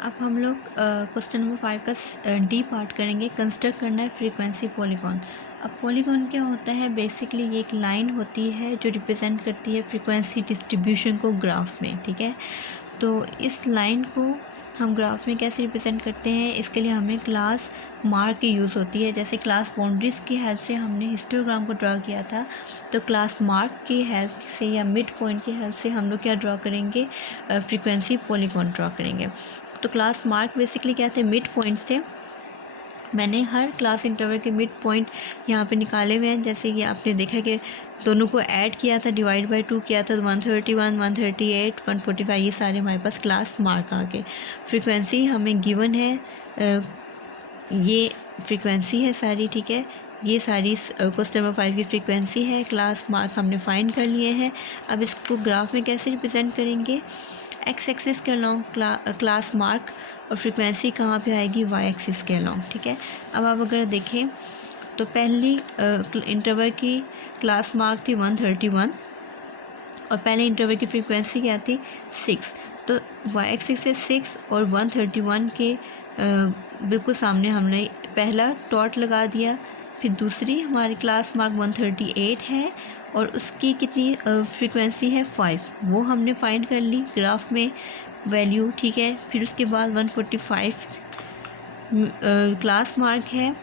अब हम लोग क्वेश्चन नंबर 5 का डी पार्ट करेंगे। कंस्ट्रक्ट करना है फ्रीक्वेंसी पॉलीगॉन। अब पॉलीगॉन क्या होता है? बेसिकली ये एक लाइन होती है जो रिप्रेजेंट करती है फ्रीक्वेंसी डिस्ट्रीब्यूशन को ग्राफ में। ठीक है, तो इस लाइन को हम ग्राफ में कैसे रिप्रेजेंट करते हैं, इसके लिए हमें क्लास मार्क की यूज़ होती है। जैसे क्लास बाउंड्रीज़ की हेल्प से हमने हिस्टोग्राम को ड्रा किया था, तो क्लास मार्क की हेल्प से या मिड पॉइंट की हेल्प से हम लोग क्या ड्रा करेंगे? फ्रीक्वेंसी पॉलीगॉन ड्रा करेंगे। तो क्लास मार्क बेसिकली क्या थे? मिड पॉइंट से। मैंने हर क्लास इंटरवल के मिड पॉइंट यहाँ पे निकाले हुए हैं। जैसे कि आपने देखा कि दोनों को ऐड किया था, डिवाइड बाय 2 किया था, तो 131, 138, 145 ये सारे हमारे पास क्लास मार्क आ गए। फ्रीक्वेंसी हमें गिवन है, ये फ्रीक्वेंसी है सारी। ठीक है, ये सारी क्वेश्चन नंबर 5 की फ्रीक्वेंसी है। क्लास मार्क हमने फाइंड कर लिए हैं। अब इसको ग्राफ में कैसे रिप्रेजेंट करेंगे? एक्स एक्सिस के अलॉन्ग क्लास मार्क, और फ्रीक्वेंसी कहाँ पे आएगी? वाई एक्सिस के अलॉन्ग। ठीक है, अब आप अगर देखें तो पहली इंटरवल की क्लास मार्क थी 131 और पहले इंटरवल की फ्रीक्वेंसी क्या थी? 6। तो वाई एक्सिस से 6 और 131 के बिल्कुल सामने हमने पहला डॉट लगा दिया। फिर दूसरी हमारी क्लास मार्क 138 है और उसकी कितनी फ्रीक्वेंसी है? 5। वो हमने फाइंड कर ली ग्राफ में वैल्यू। ठीक है, फिर उसके बाद 145 क्लास मार्क है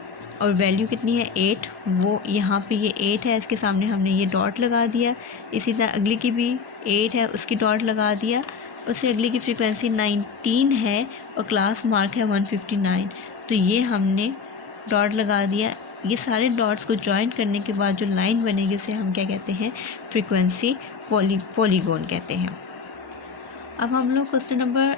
और वैल्यू कितनी है? 8। वो यहाँ पे ये 8 है, इसके सामने हमने ये डॉट लगा दिया। इसी तरह अगली की भी 8 है, उसकी डॉट लगा दिया। उससे अगली की फ्रीक्वेंसी 19 है और क्लास मार्क है 159, तो ये हमने डॉट लगा दिया। ये सारे डॉट्स को जॉइन करने के बाद जो लाइन बनेगी उसे हम क्या कहते हैं? फ्रीक्वेंसी पॉलीगॉन कहते हैं। अब हम लोग क्वेश्चन नंबर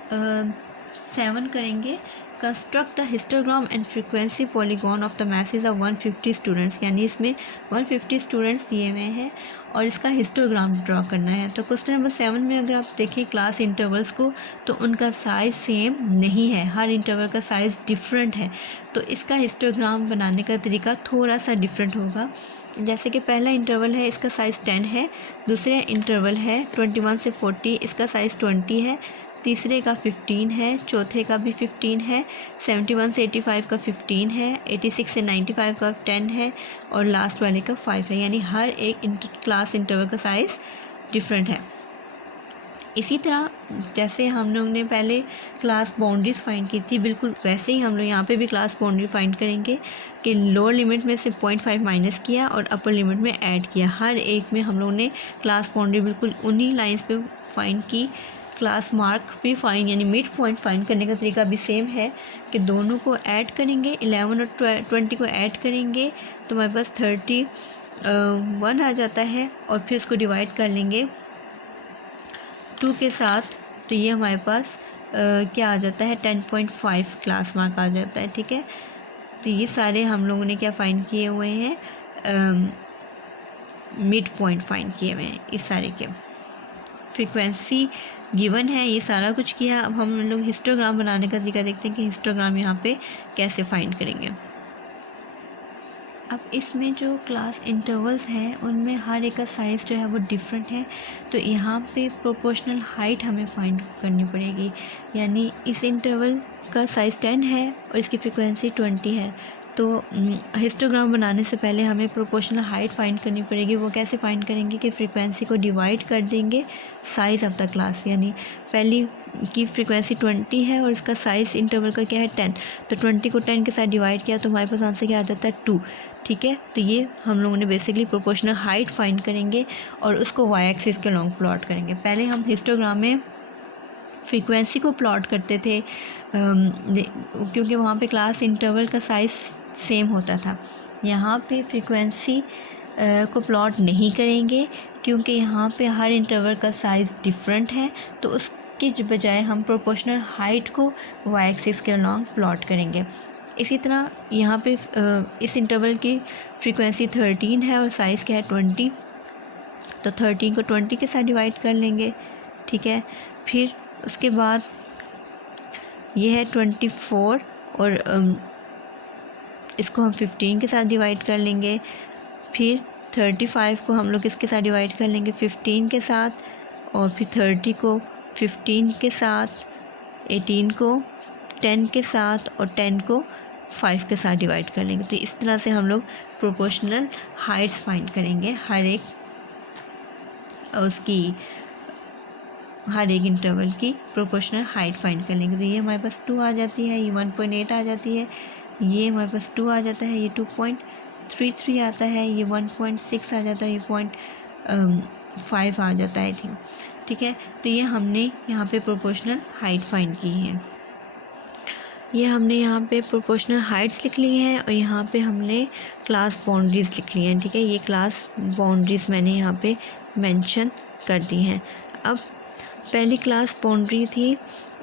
7 करेंगे। Construct the histogram and frequency polygon of the message of 150 students. यानी इसमें 150 स्टूडेंट्स दिए हुए हैं और इसका हिस्टोग्राम ड्रॉ करना है। तो क्वेश्चन नंबर 7 में अगर आप देखें क्लास इंटरवल्स को, तो उनका साइज़ सेम नहीं है, हर इंटरवल का साइज़ डिफरेंट है। तो इसका हिस्टोग्राम बनाने का तरीका थोड़ा सा डिफरेंट होगा। जैसे कि पहला इंटरवल है, इसका साइज़ 10 है। दूसरा इंटरवल है 21 से 40, इसका साइज़ 20 है। तीसरे का 15 है, चौथे का भी 15 है, 71 से 85 का 15 है, 86 से 95 का 10 है और लास्ट वाले का 5 है। यानी हर एक क्लास इंटरवल का साइज़ डिफरेंट है। इसी तरह जैसे हम लोग ने पहले क्लास बाउंड्रीज़ फाइंड की थी, बिल्कुल वैसे ही हम लोग यहाँ पे भी क्लास बाउंड्री फाइंड करेंगे कि लोअर लिमिट में से 0.5 माइनस किया और अपर लिमिट में ऐड किया। हर एक में हम लोग ने क्लास बाउंड्री बिल्कुल उन्हीं लाइंस पे फाइंड की। क्लास मार्क भी फाइंड यानी मिड पॉइंट फाइंड करने का तरीका भी सेम है कि दोनों को ऐड करेंगे, 11 और 20 को ऐड करेंगे तो हमारे पास 31 आ जाता है और फिर उसको डिवाइड कर लेंगे 2 के साथ, तो ये हमारे पास क्या आ जाता है? 10.5 क्लास मार्क आ जाता है। ठीक है, तो ये सारे हम लोगों ने क्या फाइंड किए हुए हैं? मिड पॉइंट फाइंड किए हुए हैं इस सारे के। फ्रीक्वेंसी गिवन है, ये सारा कुछ किया। अब हम लोग हिस्टोग्राम बनाने का तरीका देखते हैं कि हिस्टोग्राम यहाँ पे कैसे फाइंड करेंगे। अब इसमें जो क्लास इंटरवल्स हैं उनमें हर एक का साइज़ जो है वो डिफरेंट है, तो यहाँ पे प्रोपोर्शनल हाइट हमें फाइंड करनी पड़ेगी। यानी इस इंटरवल का साइज़ 10 है और इसकी फ्रीक्वेंसी 20 है, तो हिस्टोग्राम बनाने से पहले हमें प्रोपोर्शनल हाइट फाइंड करनी पड़ेगी। वो कैसे फाइंड करेंगे कि फ्रीक्वेंसी को डिवाइड कर देंगे साइज़ ऑफ द क्लास। यानी पहली की फ्रीक्वेंसी 20 है और इसका साइज़ इंटरवल का क्या है? 10, तो 20 को 10 के साथ डिवाइड किया तो हमारे पास आंसर क्या आ जाता है? 2। ठीक है, तो ये हम लोगों ने बेसिकली प्रोपोर्शनल हाइट फाइंड करेंगे और उसको वाई एक्सिस के लॉन्ग प्लॉट करेंगे। पहले हम हिस्टोग्राम में फ्रीक्वेंसी को प्लॉट करते थे क्योंकि वहाँ पे क्लास इंटरवल का साइज़ सेम होता था। यहाँ पे फ्रीक्वेंसी को प्लॉट नहीं करेंगे क्योंकि यहाँ पे हर इंटरवल का साइज़ डिफरेंट है, तो उसके बजाय हम प्रोपोर्शनल हाइट को वाई एक्सिस के लॉन्ग प्लॉट करेंगे। इसी तरह यहाँ पे इस इंटरवल की फ्रीक्वेंसी 13 है और साइज़ क्या है? 20, तो 13 को 20 के साथ डिवाइड कर लेंगे। ठीक है, फिर उसके बाद ये है 24 और इसको हम 15 के साथ डिवाइड कर लेंगे। फिर 35 को हम लोग इसके साथ डिवाइड कर लेंगे 15 के साथ, और फिर 30 को 15 के साथ, 18 को 10 के साथ और 10 को 5 के साथ डिवाइड कर लेंगे। तो इस तरह से हम लोग प्रोपोर्शनल हाइट्स फाइंड करेंगे हर एक इंटरवल की प्रोपोर्शनल हाइट फाइंड कर लेंगे। तो ये हमारे पास 2 आ जाती है, ये 1.8 आ जाती है, ये हमारे पास 2 आ जाता है, ये 2.33 आता है, ये 1.6 आ जाता है, ये 0.5 आ जाता है। ठीक है। तो ये हमने यहाँ पे प्रोपोर्शनल हाइट फाइंड की है। ये हमने यहाँ पे प्रोपोर्शनल हाइट्स लिख ली हैं और यहाँ पे हमने क्लास बाउंड्रीज़ लिख ली हैं। ठीक है, ये क्लास बाउंड्रीज़ मैंने यहाँ पे मेंशन कर दी हैं। अब पहली क्लास बाउंड्री थी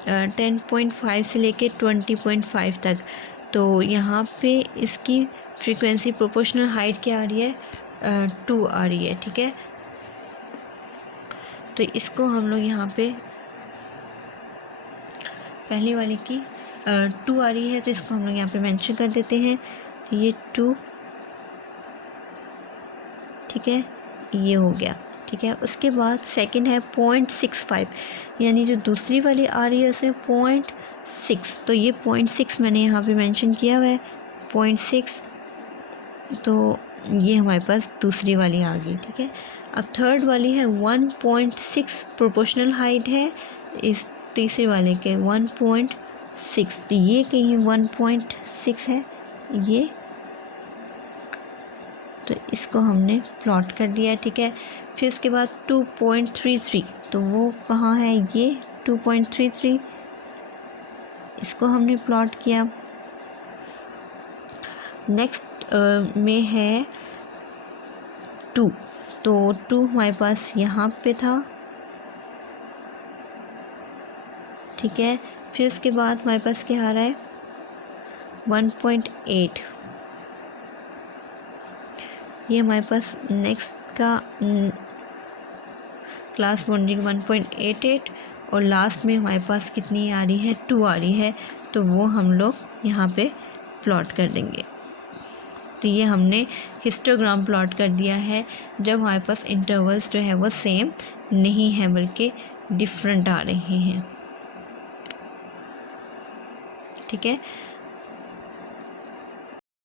10.5 से लेके 20.5 तक। तो यहाँ पे इसकी फ्रीक्वेंसी प्रोपोर्शनल हाइट क्या आ रही है, 2 आ रही है। ठीक है, तो इसको हम लोग यहाँ पे पहली वाले की 2 आ रही है, तो इसको हम लोग यहाँ पे मेंशन कर देते हैं। तो ये 2, ठीक है, ये हो गया। ठीक है, उसके बाद सेकंड है 0.65, यानी जो दूसरी वाली आ रही है उसमें 0.6, तो ये 0.6 मैंने यहाँ पे मेंशन किया हुआ है, 0.6। तो ये हमारे पास दूसरी वाली आ गई। ठीक है, अब थर्ड वाली है 1.6 प्रोपोर्शनल हाइट है इस तीसरे वाले के 1.6, तो ये कहीं 1.6 है ये, तो इसको हमने प्लॉट कर दिया। ठीक है, फिर उसके बाद 2.33, तो वो कहाँ है, ये 2.33, इसको हमने प्लॉट किया। नेक्स्ट में है 2, तो 2 हमारे पास यहाँ पे था। ठीक है, फिर उसके बाद हमारे पास क्या आ रहा है 1.8, ये हमारे पास नेक्स्ट का क्लास बाउंड्री 1.88, और लास्ट में हमारे पास कितनी आ रही है, 2 आ रही है, तो वो हम लोग यहाँ पे प्लॉट कर देंगे। तो ये हमने हिस्टोग्राम प्लॉट कर दिया है जब हमारे पास इंटरवल्स जो है वो सेम नहीं है बल्कि डिफरेंट आ रहे हैं। ठीक है,